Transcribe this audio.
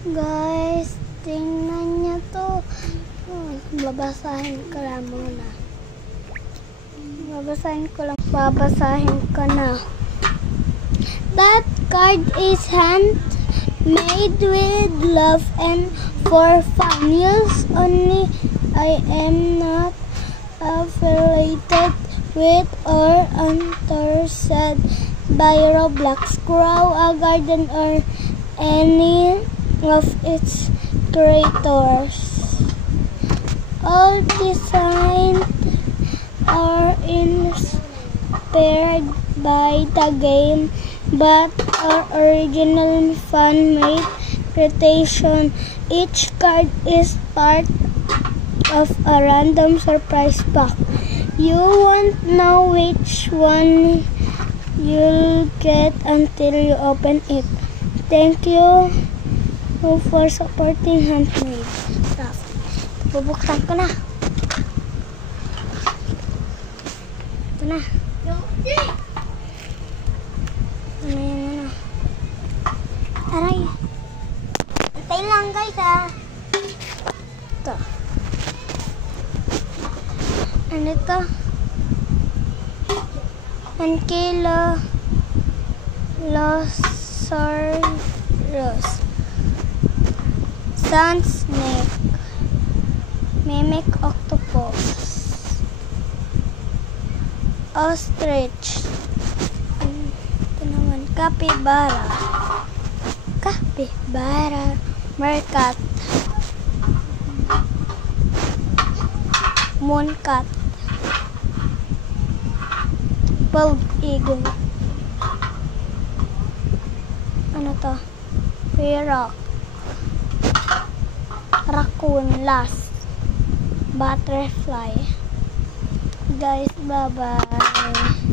Guys, tingnan niya to. Babasahin ko lang muna. Babasahin ko na. That card is handmade with love and for fun use only. I am not affiliated with or endorsed by Roblox, Grow a Garden or any of its creators. All designs are inspired by the game but are original fan-made creation. Each card is part of a random surprise pack. You won't know which one you'll get until you open it. Thank you for supporting Handmade Craft. Bubuksan ko na. Ito na. Ano yun? Aray. Antay lang guys ah. Ito. Ano ito? 1 kilo Losaurus, Sand Snake, Mimic Octopus, Ostrich, ito naman, Capybara, Meerkat, Mooncat, Bald Eagle. Ano to? Peacock, Raccoon, Last, Butterfly. Guys, bye-bye.